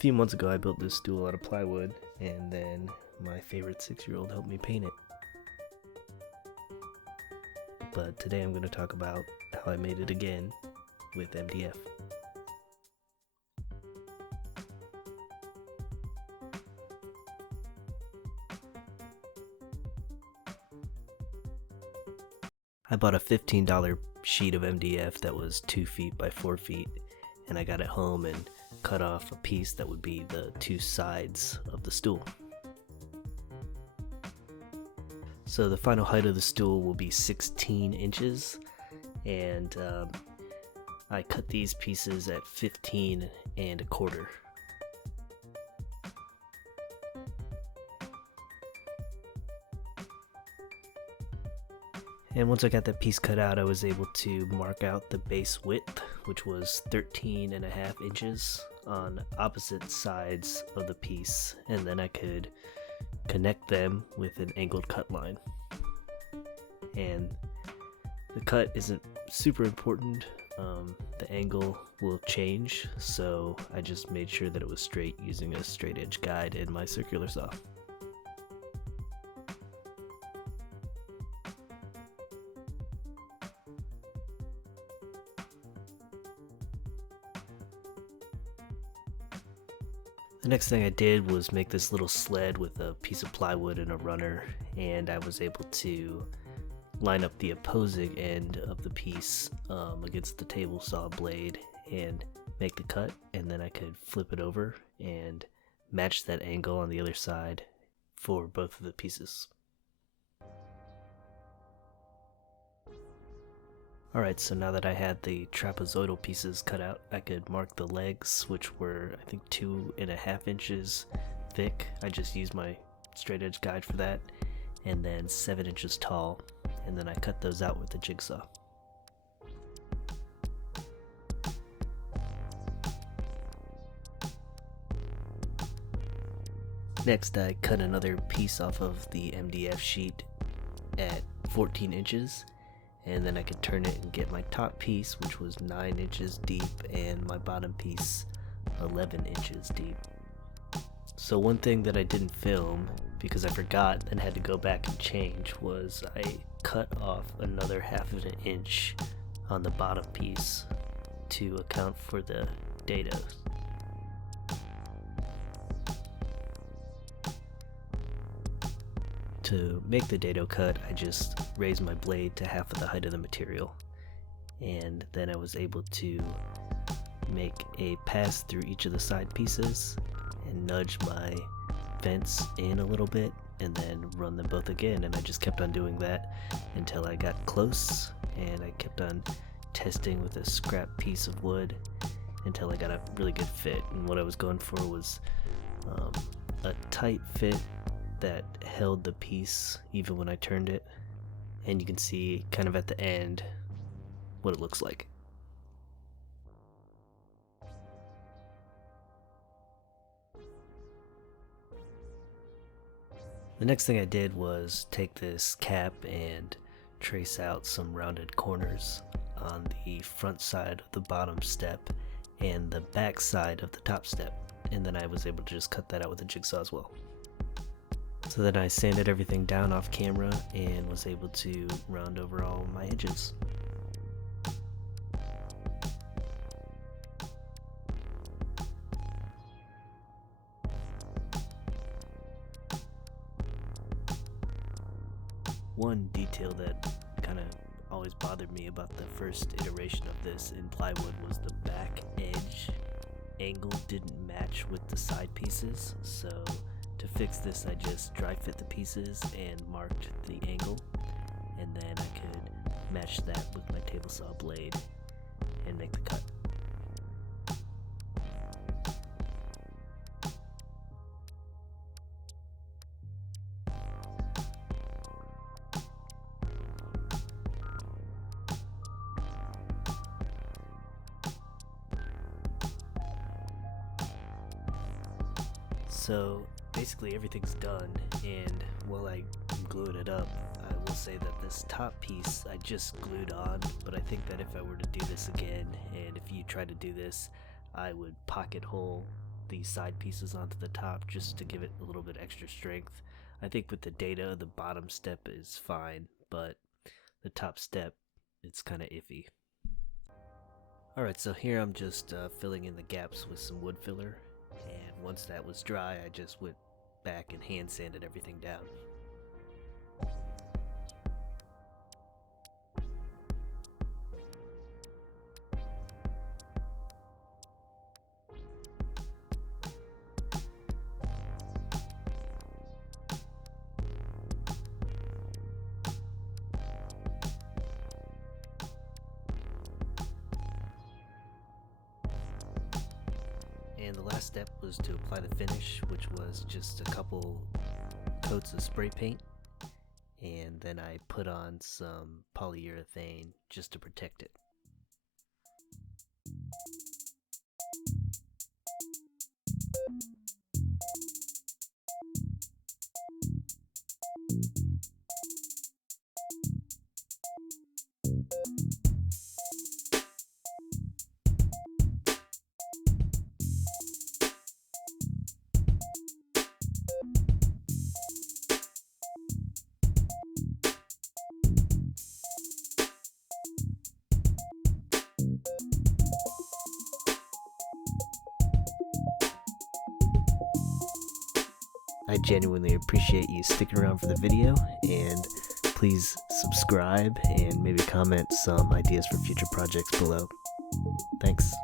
few months ago I built this stool out of plywood, and then my favorite 6-year-old helped me paint it. But today I'm going to talk about how I made it again with MDF. I bought a $15 sheet of MDF that was 2 feet by 4 feet, and I got it home and cut off a piece that would be the two sides of the stool. So the final height of the stool will be 16 inches, and I cut these pieces at 15 1/4. And once I got that piece cut out, I was able to mark out the base width, which was 13.5 inches on opposite sides of the piece, and then I could connect them with an angled cut line. And the cut isn't super important. The angle will change, so I just made sure that it was straight using a straight edge guide in my circular saw. The next thing I did was make this little sled with a piece of plywood and a runner, and I was able to line up the opposing end of the piece against the table saw blade and make the cut, and then I could flip it over and match that angle on the other side for both of the pieces. Alright, so now that I had the trapezoidal pieces cut out, I could mark the legs, which were I think 2.5 inches thick. I just used my straight edge guide for that, and then 7 inches tall, and then I cut those out with the jigsaw. Next, I cut another piece off of the MDF sheet at 14 inches, and then I could turn it and get my top piece, which was 9 inches deep, and my bottom piece 11 inches deep. So one thing that I didn't film, because I forgot and had to go back and change, was I cut off another 1/2 inch on the bottom piece to account for the dado. To make the dado cut, I just raised my blade to half of the height of the material, and then I was able to make a pass through each of the side pieces and nudge my vents in a little bit, and then run them both again, and I just kept on doing that until I got close, and I kept on testing with a scrap piece of wood until I got a really good fit. And what I was going for was a tight fit that held the piece even when I turned it, and you can see kind of at the end what it looks like. The next thing I did was take this cap and trace out some rounded corners on the front side of the bottom step and the back side of the top step, and then I was able to just cut that out with a jigsaw as well. So then I sanded everything down off camera and was able to round over all my edges. One detail that kind of always bothered me about the first iteration of this in plywood was the back edge angle didn't match with the side pieces, so to fix this, I just dry fit the pieces and marked the angle, and then I could match that with my table saw blade and make the cut. So basically everything's done, and while I'm gluing it up, I will say that this top piece I just glued on, but I think that if I were to do this again, and if you try to do this, I would pocket hole the side pieces onto the top just to give it a little bit extra strength. I think with the dado, the bottom step is fine, but the top step, it's kind of iffy. Alright, so here I'm just filling in the gaps with some wood filler, and once that was dry, I just went back and hand sanded everything down. And the last step was to apply the finish, which was just a couple coats of spray paint, and then I put on some polyurethane just to protect it. I genuinely appreciate you sticking around for the video, and please subscribe and maybe comment some ideas for future projects below. Thanks.